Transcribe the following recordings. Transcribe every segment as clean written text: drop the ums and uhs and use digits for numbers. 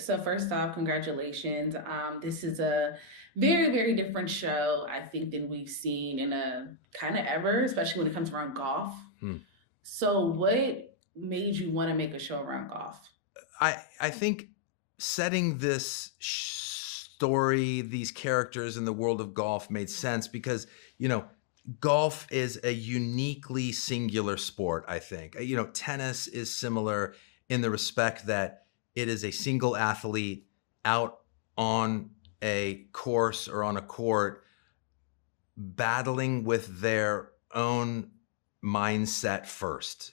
So first off, congratulations. This is a very, very different show, I think, than we've seen in a kind of ever, especially when it comes around golf. Hmm. So what made you want to make a show around golf? I think setting this story, these characters in the world of golf made sense because, you know, golf is a uniquely singular sport, I think. Tennis is similar in the respect that it is a single athlete out on a course or on a court battling with their own mindset first.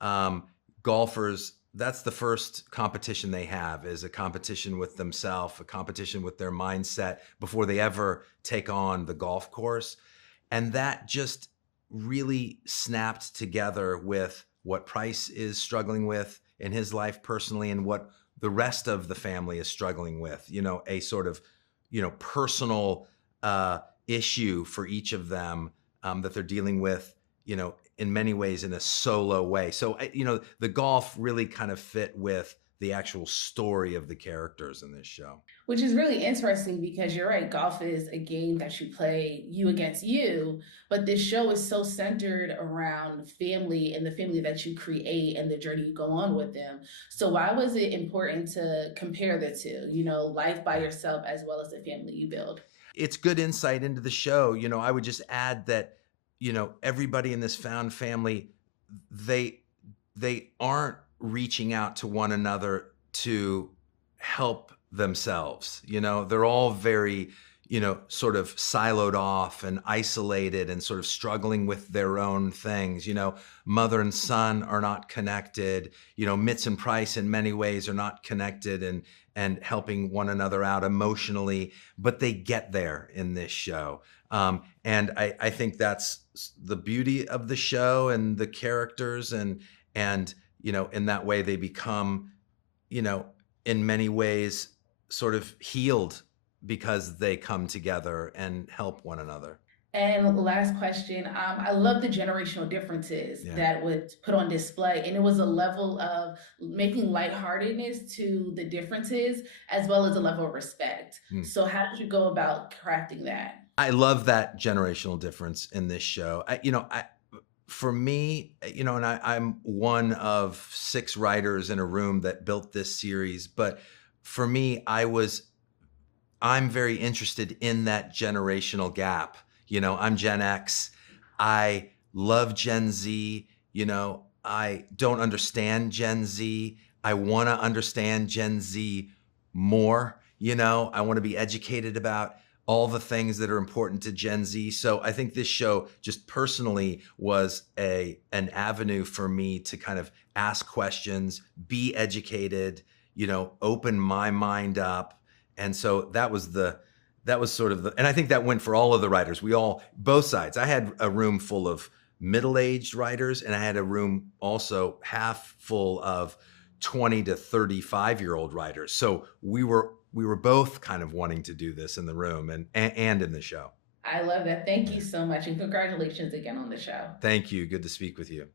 Um, Golfers, that's the first competition they have, is a competition with themselves, a competition with their mindset before they ever take on the golf course. And that just really snapped together with what Price is struggling with in his life personally and what the rest of the family is struggling with, a sort of, personal issue for each of them, that they're dealing with, in many ways in a solo way. So, the golf really kind of fit with the actual story of the characters in this show. Which is really interesting because you're right, golf is a game that you play you against you, but this show is so centered around family and the family that you create and the journey you go on with them. So why was it important to compare the two, life by Yeah. yourself as well as the family you build? It's good insight into the show. I would just add that, everybody in this found family, they they aren't reaching out to one another to help themselves. They're all very, sort of siloed off and isolated and sort of struggling with their own things. Mother and son are not connected. Mitz and Price in many ways are not connected and helping one another out emotionally, but they get there in this show. And I think that's the beauty of the show and the characters, and in that way they become, you know in many ways sort of healed because they come together and help one another. And last question, I love the generational differences Yeah. that was put on display, and it was a level of making lightheartedness to the differences as well as a level of respect. Hmm. So, how did you go about crafting that? I love that generational difference in this show. For me, and I'm one of 6 writers in a room that built this series, but for me, I'm very interested in that generational gap. I'm Gen X. I love Gen Z. I don't understand Gen Z. I want to understand Gen Z more. I want to be educated about all the things that are important to Gen Z. So I think this show just personally was an avenue for me to kind of ask questions, be educated, open my mind up. And so that was sort of and I think that went for all of the writers. Both sides. I had a room full of middle-aged writers, and I had a room also half full of 20 to 35-year-old writers. So we were both kind of wanting to do this in the room and in the show. I love that. Thank you Yeah. so much, and congratulations again on the show. Thank you. Good to speak with you.